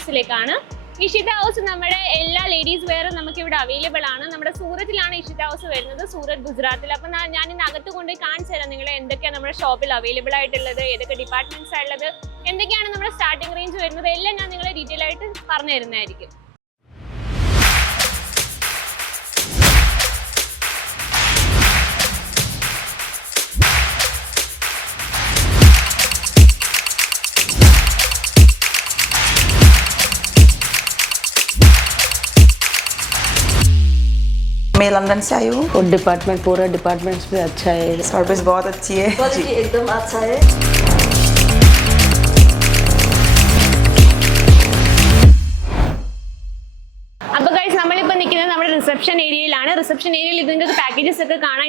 ഹൗസിലേക്കാണ്. Ishita house നമ്മുടെ എല്ലാ ladies വെയറും നമുക്ക് ഇവിടെ അവൈലബിൾ ആണ്. നമ്മുടെ സൂറത്തിലാണ് ഇഷിത ഹൗസ് വരുന്നത്, സൂറത്ത് ഗുജറാത്തിൽ. അപ്പം ഞാൻ ഇന്ന് അകത്ത് കൊണ്ടുപോയി കാണിച്ചു തരാം നിങ്ങളെ എന്തൊക്കെയാണ് നമ്മുടെ ഷോപ്പിൽ അവൈലബിൾ ആയിട്ടുള്ളത്, ഏതൊക്കെ ഡിപ്പാർട്ട്മെന്റ്സ് ഉള്ളത്, എന്തൊക്കെയാണ് നമ്മുടെ സ്റ്റാർട്ടിംഗ് റേഞ്ച് വരുന്നത്, എല്ലാം ഞാൻ നിങ്ങളെ ഡീറ്റെയിൽ ആയിട്ട് പറഞ്ഞു തരുന്നതായിരിക്കും. मैं लंदन से आई हूँ और डिपार्टमेंट पूरा डिपार्टमेंट्स भी अच्छा है, सर्विस बहुत अच्छी है जी, एकदम अच्छा है. അപ്പോൾ ഗൈസ് നമ്മളിപ്പോൾ നിൽക്കുന്നത് നമ്മുടെ റിസപ്ഷൻ ഏരിയയിലാണ്. റിസപ്ഷൻ ഏരിയയിൽ ഇതിൻ്റെ പാക്കേജസ് ഒക്കെ കാണാം.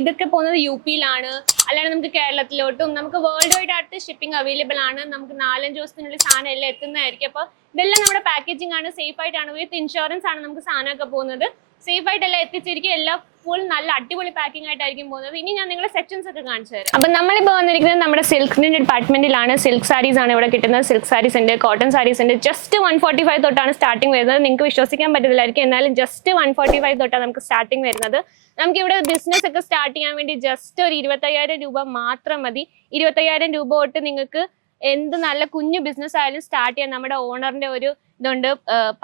ഇതൊക്കെ പോകുന്നത് UP-ലാണ്, അല്ലാണ്ട് നമുക്ക് കേരളത്തിലോട്ടും നമുക്ക് വേൾഡ് വൈഡ് ആയിട്ട് ഷിപ്പിംഗ് അവൈലബിൾ ആണ്. നമുക്ക് 4-5 ദിവസത്തിനുള്ളിൽ സാധനം എല്ലാം എത്തുന്നതായിരിക്കും. അപ്പോൾ ഇതെല്ലാം നമ്മുടെ പാക്കേജിംഗ് ആണ്, സേഫ് ആയിട്ടാണ്, വിത്ത് ഇൻഷുറൻസ് ആണ് നമുക്ക് സാധനമൊക്കെ പോകുന്നത്. സേഫ് ആയിട്ടെല്ലാം എത്തിച്ചിരിക്കും, എല്ലാം ഫുൾ നല്ല അടിപൊളി പാക്കിംഗ് ആയിട്ടായിരിക്കും പോകുന്നത്. ഇനി ഞാൻ നിങ്ങളെ സെക്ഷൻസ് ഒക്കെ കാണിച്ചു തരാം. അപ്പം നമ്മളിപ്പോൾ വന്നിരിക്കുന്നത് നമ്മുടെ സിൽക്കിന്റെ ഡിപ്പാർട്ട്മെന്റിലാണ്. സിൽക്ക് സാരീസ് ആണ് ഇവിടെ കിട്ടുന്നത്. സിൽക്ക് സാരീസ് ഉണ്ട്, കോട്ടൺ സാരീസ് ഉണ്ട്. ജസ്റ്റ് 145 തൊട്ടാണ് സ്റ്റാർട്ടിംഗ് വരുന്നത്. നിങ്ങൾക്ക് വിശ്വസിക്കാൻ പറ്റില്ലായിരിക്കും, എന്നാലും ജസ്റ്റ് 145 തൊട്ടാണ് നമുക്ക് സ്റ്റാർട്ടിംഗ് വരുന്നത്. നമുക്ക് ഇവിടെ ബിസിനസ് ഒക്കെ സ്റ്റാർട്ട് ചെയ്യാൻ വേണ്ടി ജസ്റ്റ് ഒരു 25,000 രൂപ മാത്രം മതി. 25,000 രൂപ തൊട്ട് നിങ്ങൾക്ക് എന്ത് നല്ല കുഞ്ഞു ബിസിനസ് ആയാലും സ്റ്റാർട്ട് ചെയ്യാൻ നമ്മുടെ ഓണറിന്റെ ഒരു ഇതുണ്ട്,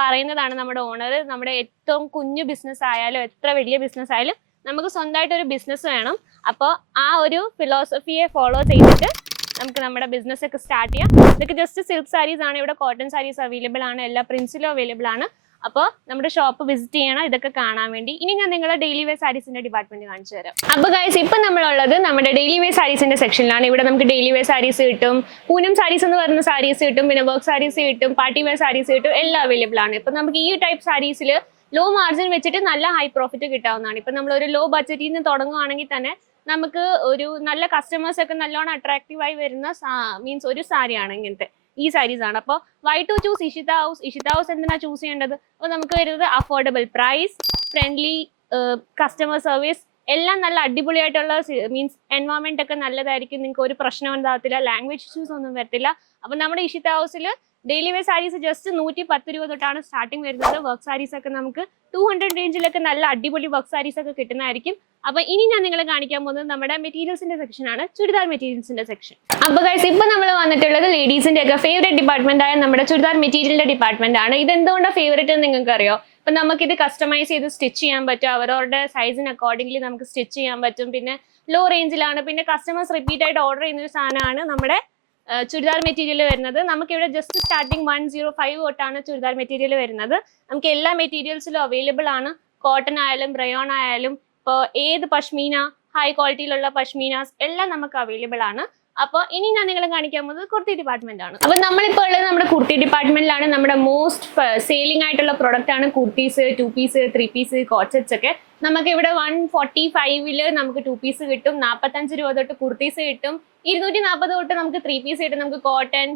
പറയുന്നതാണ് നമ്മുടെ ഓണർ. നമ്മുടെ ഏറ്റവും കുഞ്ഞു ബിസിനസ് ആയാലും എത്ര വലിയ ബിസിനസ് ആയാലും നമുക്ക് സ്വന്തമായിട്ട് ഒരു ബിസിനസ് വേണം. അപ്പോൾ ആ ഒരു ഫിലോസഫിയെ ഫോളോ ചെയ്തിട്ട് നമുക്ക് നമ്മുടെ ബിസിനസ് ഒക്കെ സ്റ്റാർട്ട് ചെയ്യാം. ഇതൊക്കെ ജസ്റ്റ് സിൽക്ക് സാരീസ് ആണ്. ഇവിടെ കോട്ടൺ സാരീസ് അവൈലബിൾ ആണ്, എല്ലാ പ്രിന്റ്സിലും അവൈലബിൾ ആണ്. അപ്പോൾ നമ്മുടെ ഷോപ്പ് വിസിറ്റ് ചെയ്യണം ഇതൊക്കെ കാണാൻ വേണ്ടി. ഇനി ഞാൻ നിങ്ങളെ ഡെയിലി വെയർ സാരീസിന്റെ ഡിപ്പാർട്ട്മെന്റ് കാണിച്ചു തരാം. അപ്പോൾ ഗൈസ് ഇപ്പം നമ്മളുള്ളത് നമ്മുടെ ഡെയിലി വെയർ സാരീസിന്റെ സെക്ഷനിലാണ്. ഇവിടെ നമുക്ക് ഡെയിലി വെയർ സാരീസ് കിട്ടും, പൂനം സാരീസ് എന്ന് പറയുന്ന സാരീസ് കിട്ടും, പിന്നെ വർക്ക് സാരീസ് കിട്ടും, പാർട്ടി വെയർ സാരീസ് കിട്ടും, എല്ലാം അവൈലബിൾ ആണ്. ഇപ്പം നമുക്ക് ഈ ടൈപ്പ് സാരീസിൽ ലോ മാർജിൻ വെച്ചിട്ട് നല്ല ഹൈ പ്രോഫിറ്റ് കിട്ടാവുന്നതാണ്. ഇപ്പം നമ്മൾ ഒരു ലോ ബഡ്ജറ്റിൽ നിന്ന് തുടങ്ങുകയാണെങ്കിൽ തന്നെ നമുക്ക് ഒരു നല്ല കസ്റ്റമേഴ്സ് ഒക്കെ നല്ലോണം അട്രാക്റ്റീവായി വരുന്ന മീൻസ് ഒരു സാരിയാണ് ഇങ്ങനത്തെ ഈ സാരീസ് ആണ്. അപ്പോൾ why to choose Ishita house? Ishita house എന്തിനാ ചൂസ് ചെയ്യേണ്ടത്? അപ്പോൾ നമുക്ക് വരുന്നത് affordable price, friendly customer service, എല്ലാം നല്ല അടിപൊളിയായിട്ടുള്ള മീൻസ് എൻവയോൺമെന്റ് ഒക്കെ നല്ലതായിരിക്കും. നിങ്ങൾക്ക് ഒരു പ്രശ്നം ഉണ്ടാകത്തില്ല, ലാംഗ്വേജ് ഇഷ്യൂസ് ഒന്നും വരത്തില്ല. അപ്പം നമ്മുടെ ഇഷിത ഹൗസിൽ ഡെയിലി വെയർ സാരീസ് ജസ്റ്റ് 110 രൂപ തൊട്ടാണ് സ്റ്റാർട്ടിങ് വരുന്നത്. വർക്ക് സാരീസ് ഒക്കെ നമുക്ക് 200 റേഞ്ചിലൊക്കെ നല്ല അടിപൊളി വർക്ക് സാരീസ് ഒക്കെ കിട്ടുന്നതായിരിക്കും. അപ്പൊ ഇനി ഞാൻ നിങ്ങളെ കാണിക്കാൻ പോകുന്നത് നമ്മുടെ മെറ്റീരിയൽസിന്റെ സെക്ഷൻ ആണ്, ചുരിദാർ മെറ്റീരിയൽസിന്റെ സെക്ഷൻ. അപ്പൊ ഗൈസ് ഇപ്പൊ നമ്മൾ വന്നിട്ടുള്ളത് ലേഡീസിന്റെ ഒക്കെ ഫേവറേറ്റ് ഡിപ്പാർട്ട്മെന്റ് ആയ നമ്മുടെ ചുരിദാർ മെറ്റീരിയലിന്റെ ഡിപ്പാർട്ട്മെന്റ് ആണ്. ഇത് എന്തുകൊണ്ടാണ് ഫേവറേറ്റ് എന്ന് നിങ്ങൾക്ക് അറിയോ? അപ്പൊ നമുക്ക് ഇത് കസ്റ്റമൈസ് ചെയ്ത് സ്റ്റിച്ച് ചെയ്യാൻ പറ്റും, അവരവരുടെ സൈസിന് അക്കോർഡിംഗ്ലി നമുക്ക് സ്റ്റിച്ച് ചെയ്യാൻ പറ്റും. പിന്നെ ലോ റേഞ്ചിലാണ്, പിന്നെ കസ്റ്റമേഴ്സ് റിപ്പീറ്റ് ആയിട്ട് ഓർഡർ ചെയ്യുന്ന ഒരു സാധനമാണ് നമ്മുടെ ചുരിദാർ മെറ്റീരിയൽ വരുന്നത്. നമുക്കിവിടെ ജസ്റ്റ് സ്റ്റാർട്ടിങ് 105 തൊട്ടാണ് ചുരിദാർ മെറ്റീരിയൽ വരുന്നത്. നമുക്ക് എല്ലാ മെറ്റീരിയൽസിലും അവൈലബിൾ ആണ്. കോട്ടൺ ആയാലും റയോൺ ആയാലും ഇപ്പോൾ ഏത് പഷ്മീന, ഹൈ ക്വാളിറ്റിയിലുള്ള പഷ്മീനാസ് എല്ലാം നമുക്ക് അവൈലബിൾ ആണ്. അപ്പോൾ ഇനി ഞാൻ നിങ്ങളെ കാണിക്കാൻ പോകുന്നത് കുർത്തി ഡിപ്പാർട്ട്മെന്റ് ആണ്. അപ്പോൾ നമ്മളിപ്പോൾ ഉള്ളത് നമ്മുടെ കുർത്തി ഡിപ്പാർട്ട്മെന്റിലാണ്. നമ്മുടെ മോസ്റ്റ് സെയിലിംഗ് ആയിട്ടുള്ള പ്രൊഡക്റ്റ് ആണ് kurtis, 2 piece, 3 piece, coord sets ഒക്കെ. നമുക്ക് ഇവിടെ 145 നമുക്ക് 2 പീസ് കിട്ടും, 45 രൂപ തൊട്ട് കുർത്തീസ് കിട്ടും, 240 തൊട്ട് നമുക്ക് 3 പീസ് കിട്ടും. നമുക്ക് കോട്ടൺ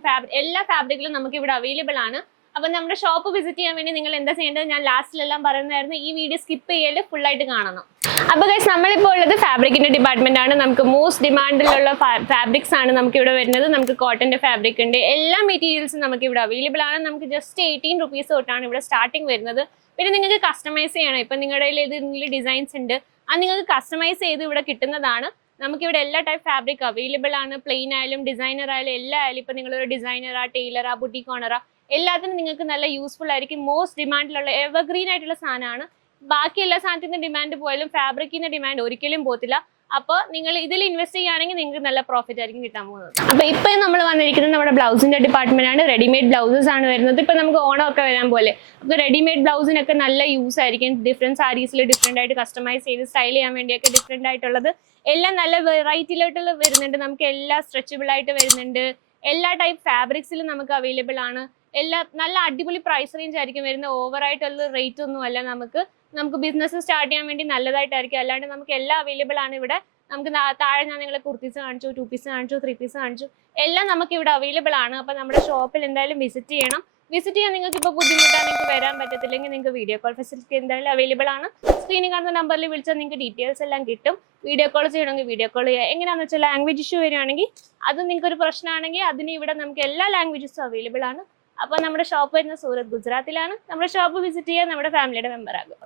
എല്ലാ ഫാബ്രിക്കിലും നമുക്ക് ഇവിടെ അവൈലബിൾ ആണ്. അപ്പൊ നമ്മുടെ ഷോപ്പ് വിസിറ്റ് ചെയ്യാൻ വേണ്ടി നിങ്ങൾ എന്താ ചെയ്യേണ്ടത് ഞാൻ ലാസ്റ്റിലെല്ലാം പറയുന്നതായിരുന്നു. ഈ വീഡിയോ സ്കിപ്പ് ചെയ്യല് ഫുൾ ആയിട്ട് കാണണം. അപ്പൊ ഗൈസ് നമ്മളിപ്പോൾ ഉള്ളത് ഫാബ്രിക്കിന്റെ ഡിപ്പാർട്ട്മെന്റ് ആണ്. നമുക്ക് മോസ്റ്റ് ഡിമാൻഡിലുള്ള ഫാബ്രിക്സ് ആണ് നമുക്ക് ഇവിടെ വരുന്നത്. നമുക്ക് കോട്ടന്റെ ഫാബ്രിക് ഉണ്ട്, എല്ലാ മെറ്റീരിയൽസും നമുക്ക് ഇവിടെ അവൈലബിൾ ആണ്. നമുക്ക് ജസ്റ്റ് 18 റുപ്പീസ് തൊട്ടാണ് ഇവിടെ സ്റ്റാർട്ടിങ് വരുന്നത്. പിന്നെ നിങ്ങൾക്ക് കസ്റ്റമൈസ് ചെയ്യണം, ഇപ്പൊ നിങ്ങളുടെ കയ്യിൽ ഏതെങ്കിലും ഡിസൈൻസ് ഉണ്ട് അത് നിങ്ങൾക്ക് കസ്റ്റമൈസ് ചെയ്ത് ഇവിടെ കിട്ടുന്നതാണ്. നമുക്കിവിടെ എല്ലാ ടൈപ്പ് ഫാബ്രിക് അവൈലബിൾ ആണ്. പ്ലെയിൻ ആയാലും ഡിസൈനർ ആയാലും എല്ലാം ആയാലും. ഇപ്പൊ നിങ്ങളൊരു ഡിസൈനറാ, ടൈലറാ, ബുട്ടീക് ഓണറാ, എല്ലാത്തിനും നിങ്ങൾക്ക് നല്ല യൂസ്ഫുൾ ആയിരിക്കും. മോസ്റ്റ് ഡിമാൻഡിലുള്ള എവർഗ്രീൻ ആയിട്ടുള്ള സാധനമാണ്. ബാക്കി എല്ലാ സാധനത്തിന്റെ ഡിമാൻഡ് പോയാലും ഫാബ്രിക്കിന്റെ ഡിമാൻഡ് ഒരിക്കലും പോകത്തില്ല. അപ്പോൾ നിങ്ങൾ ഇതിൽ ഇൻവെസ്റ്റ് ചെയ്യുകയാണെങ്കിൽ നിങ്ങൾക്ക് നല്ല പ്രോഫിറ്റ് ആയിരിക്കും കിട്ടാൻ പോകുന്നത്. അപ്പോൾ ഇപ്പോൾ നമ്മൾ വന്നിരിക്കുന്നത് നമ്മുടെ ബ്ലൗസിന്റെ ഡിപ്പാർട്ട്മെന്റ് ആണ്. റെഡിമെയ്ഡ് ബ്ലൗസസ് ആണ് വരുന്നത്. ഇപ്പൊ നമുക്ക് ഓണമൊക്കെ വരാൻ പോലെ അപ്പോൾ റെഡിമെയ്ഡ് ബ്ലൗസിനൊക്കെ നല്ല യൂസ് ആയിരിക്കും. ഡിഫറെന്റ് സാരീസിൽ ഡിഫറെന്റ് ആയിട്ട് കസ്റ്റമൈസ് ചെയ്ത് സ്റ്റൈൽ ചെയ്യാൻ വേണ്ടിയൊക്കെ ഡിഫറെന്റ് ആയിട്ടുള്ളത് എല്ലാം നല്ല വെറൈറ്റിയിലോട്ടുള്ള വരുന്നുണ്ട്. നമുക്ക് എല്ലാം സ്ട്രെച്ചബിൾ ആയിട്ട് വരുന്നുണ്ട്. എല്ലാ ടൈപ്പ് ഫാബ്രിക്സിലും നമുക്ക് അവൈലബിൾ ആണ്. എല്ലാ നല്ല അടിപൊളി പ്രൈസ് റേഞ്ച് ആയിരിക്കും വരുന്നത്. ഓവറായിട്ടുള്ള റേറ്റ് ഒന്നും അല്ല. നമുക്ക് ബിസിനസ് സ്റ്റാർട്ട് ചെയ്യാൻ വേണ്ടി നല്ലതായിട്ടായിരിക്കും. അല്ലാണ്ട് നമുക്ക് എല്ലാം അവൈലബിൾ ആണ് ഇവിടെ. നമുക്ക് താഴെ ഞാൻ നിങ്ങളെ കുർത്തീസ് കാണിച്ചു, 2 പീസ് കാണിച്ചു, 3 പീസ് കാണിച്ചു, എല്ലാം നമുക്ക് ഇവിടെ അവൈലബിൾ ആണ്. അപ്പോൾ നമ്മുടെ ഷോപ്പിൽ എന്തായാലും വിസിറ്റ് ചെയ്യണം. വിസിറ്റ് ചെയ്യാൻ നിങ്ങൾക്ക് ഇപ്പോൾ ബുദ്ധിമുട്ടാണ്, നിങ്ങൾക്ക് വരാൻ പറ്റത്തില്ലെങ്കിൽ നിങ്ങൾക്ക് വീഡിയോ കോൾ ഫെസിലിറ്റി എന്തായാലും അവൈലബിൾ ആണ്. സ്ക്രീനിൽ കാണുന്ന നമ്പറിൽ വിളിച്ചാൽ നിങ്ങൾക്ക് ഡീറ്റെയിൽസ് എല്ലാം കിട്ടും. വീഡിയോ കോൾ ചെയ്യണമെങ്കിൽ വീഡിയോ കോൾ ചെയ്യുക. എങ്ങനെയാണെന്ന് വെച്ചാൽ ലാംഗ്വേജ് ഇഷ്യൂ വരികയാണെങ്കിൽ അത് നിങ്ങൾക്ക് ഒരു പ്രശ്നമാണെങ്കിൽ അതിന് ഇവിടെ നമുക്ക് എല്ലാ ലാംഗ്വേജസും അവൈലബിൾ ആണ്. അപ്പോൾ നമ്മുടെ ഷോപ്പ് വരുന്നത് സൂറത്ത് ഗുജറാത്തിലാണ്. നമ്മുടെ ഷോപ്പ് വിസിറ്റ് ചെയ്യാൻ നമ്മുടെ ഫാമിലിയുടെ മെമ്പർ ആകുക.